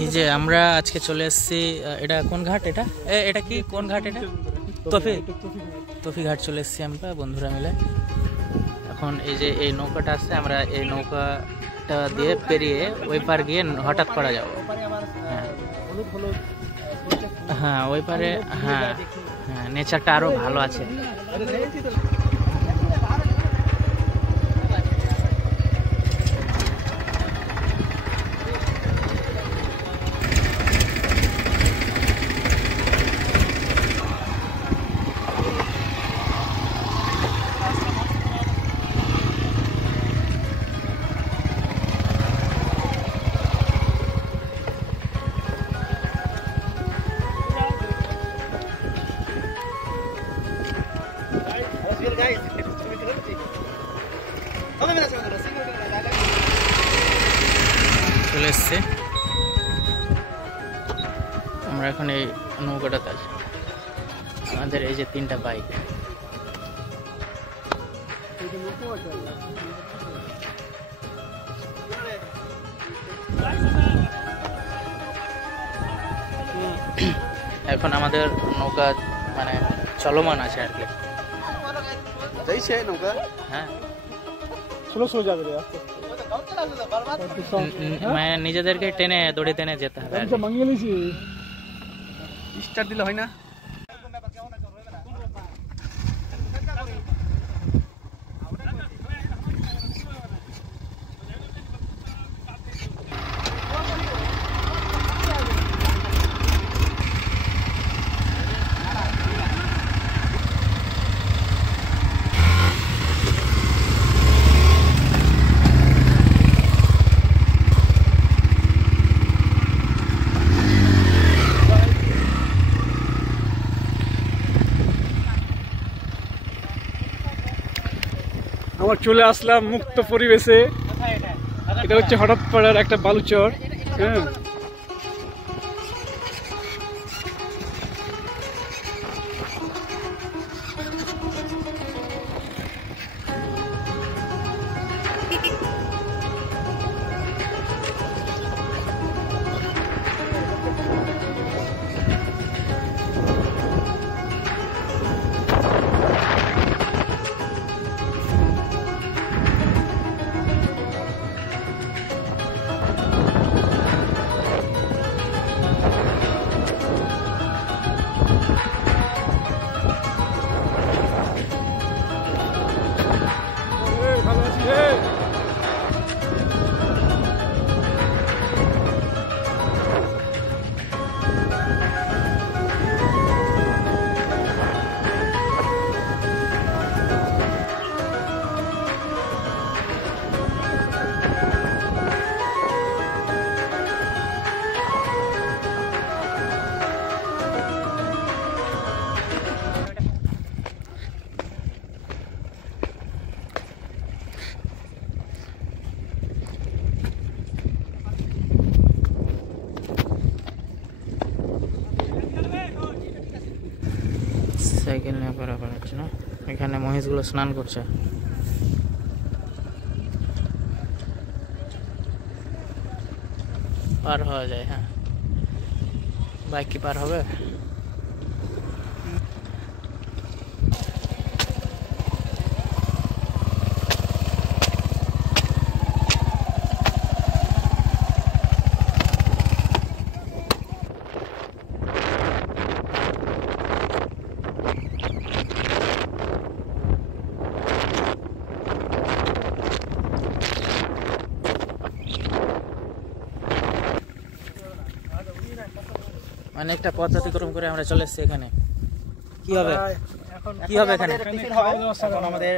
এই যে আমরা আজকে চলে এসেছি, এটা কোন ঘাট? এটা কি কোন ঘাট? এটা তফি ঘাট চলে এসেছি আমরা বন্ধুরা মিলে। এখন এই যে এই নৌকাটা আসছে, আমরা এই নৌকাটা দিয়ে পেরিয়ে ওই পার গিয়ে হঠাৎ করা যাবো। হ্যাঁ ওই পারে, হ্যাঁ হ্যাঁ নেচারটা আরো ভালো আছে। চলে এসছে, আমরা এখন এই নৌকাটাতে আছি। আমাদের এই যে 3টা বাইক, এখন আমাদের নৌকা মানে চলমান আছে আর কি। নৌকা হ্যাঁ মানে নিজেদেরকে টেনে দড়ি টেনে যেতে হবে। স্টার্ট দিলে হয় না। আমার চলে আসলাম মুক্ত পরিবেশে। এটা হচ্ছে হঠাৎ পাড়ার একটা বালুচর। হ্যাঁ সাইকেল নিয়ে পারাপার হচ্ছে না। এখানে মহিষগুলো স্নান করছে। পার হওয়া যায়, হ্যাঁ বাইক কি পার হবে? অনেকটা পথ অতিক্রম করে আমরা চলে এসেছি এখানে। কি হবে কি হবে এখানে?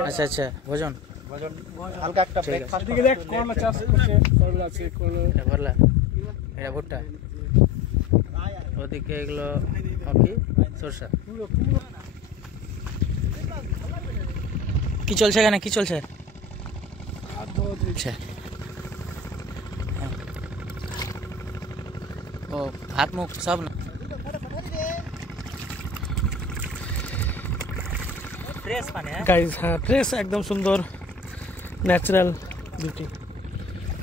আচ্ছা আচ্ছা ভোজন হালকা একটা ব্রেকফাস্ট। এদিকে দেখ করলা চাষ করছে, করলা আছে, করলা এটা ভরলা, এটা ভুট্টা, ওদিকে এগুলো কি সরষা। কি চলছে এখানে? কি চলছে? আচ্ছা ও হাত মুখ সব না ফ্রেশ পানি। গাইস হ্যাঁ ফ্রেশ, একদম সুন্দর ন্যাচারাল বিউটি।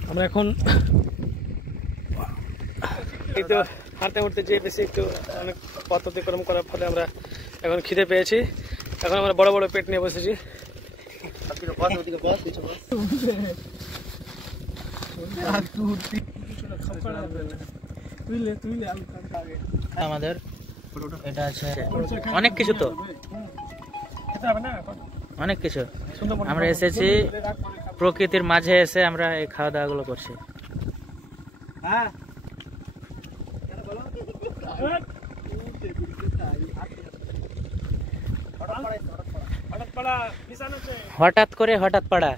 আমরা এখন এই তো হাঁটতে হাঁটতে যেয়ে বেশি একটু অনেক পথ অতিক্রম করার ফলে আমরা এখন খিদে পেয়েছি। এখন আমরা বড় বড় পেট নিয়ে বসেছি। আমাদের এটা আছে অনেক কিছু, তো অনেক কিছু। আমরা এসেছি প্রকৃতির মাঝে, এসে আমরা এই খাওয়া দাওয়া গুলো করছি। হঠাৎ করে হঠাৎ পাড়া।